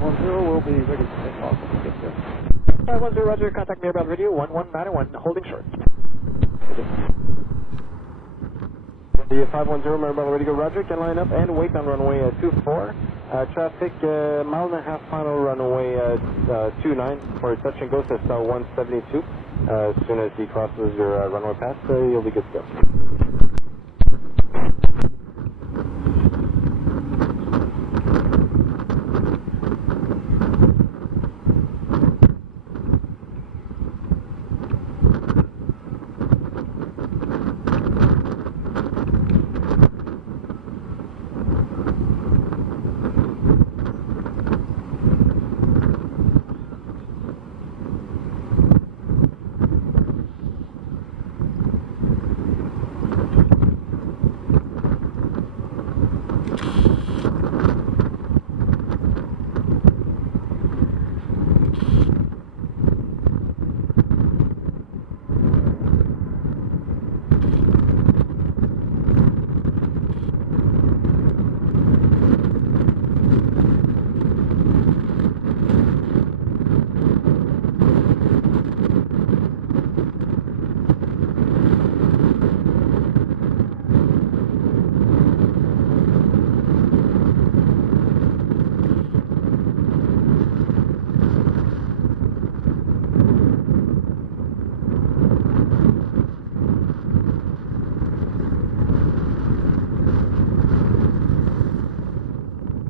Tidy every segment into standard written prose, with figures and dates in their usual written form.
510, we'll be ready to take off when we get there. 510, roger, contact Mirabel radio, 1191, holding short. The 510 Mirabel ready to go, roger, can line up and wait on runway 24. Traffic, mile and a half final runway 29 for touch and go to star 172. As soon as he crosses your runway path, you'll be good to go.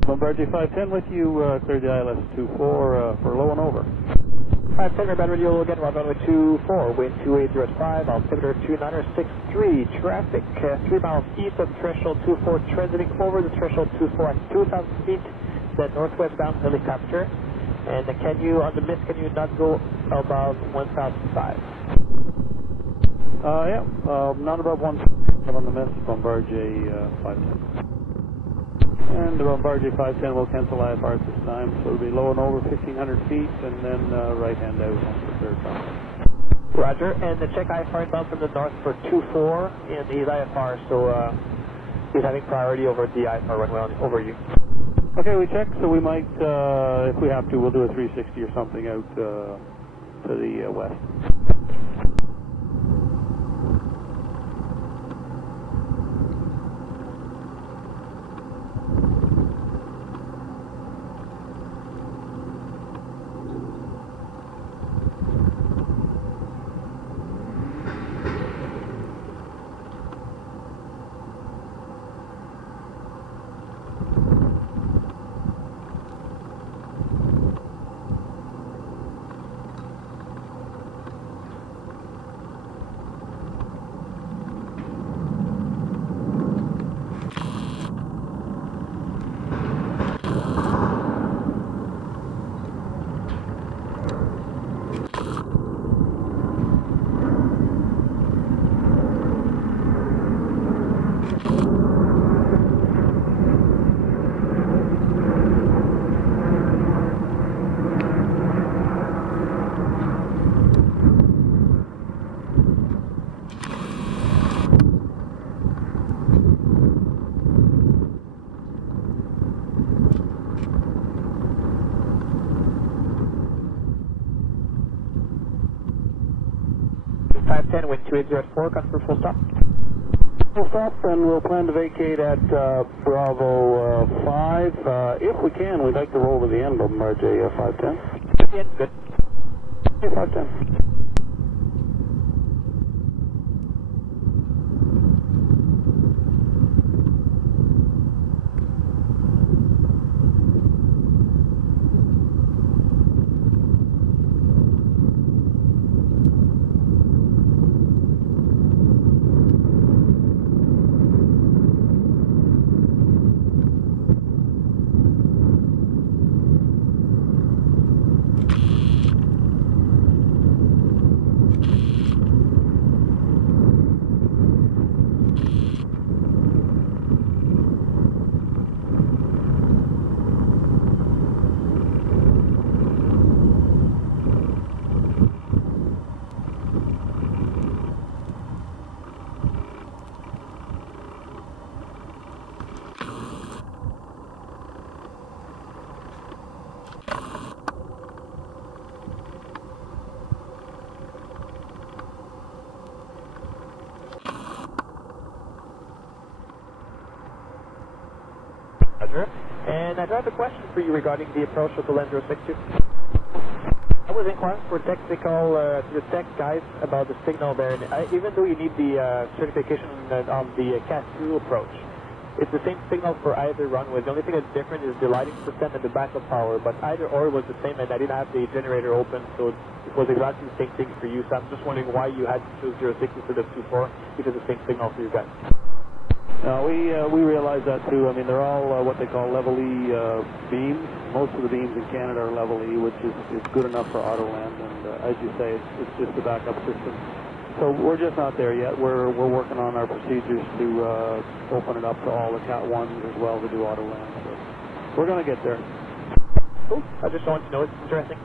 Bombardier 510 with you, clear the ILS 24 for low and over. 510, Mirabel radio again, runway 24, wind 28 at 5, altimeter 2963, traffic 3 miles east of threshold 24, transiting over the threshold 24 at 2,000 feet, then northwest bound helicopter, and can you, on the mist, can you not go above 1,005? Yeah, not above 1,005 on the mist, Bombardier 510. And the Bombardier 510 will cancel IFR at this time, so it'll be low and over 1,500 feet, and then right hand out on the third time. Roger, and the check IFR inbound from the north for 24 in the IFR, so he's having priority over the IFR runway over you. Okay, we checked, so we might, if we have to, we'll do a 360 or something out to the west. Wind 28 at 4, confirm full stop. Full stop, and we'll plan to vacate at Bravo 5. If we can, we'd like to roll to the end of Bombardier 510. Yeah, good. 510. for you regarding the approach of the Land 062? I was inquiring for technical, the tech guys about the signal there. And even though you need the certification on the CAT2 approach, it's the same signal for either runway. The only thing that's different is the lighting system and the backup power, but either or was the same, and I didn't have the generator open, so it was exactly the same thing for you. So I'm just wondering why you had to choose 06 instead of 24, if it's the same signal for you guys. No, we realize that too. I mean, they're all what they call level E beams. Most of the beams in Canada are level E, which is good enough for auto land, and as you say, it's just a backup system. So we're just not there yet. We're working on our procedures to open it up to all the Cat 1s as well to do auto land. So we're going to get there. Cool. I just wanted to know it's interesting.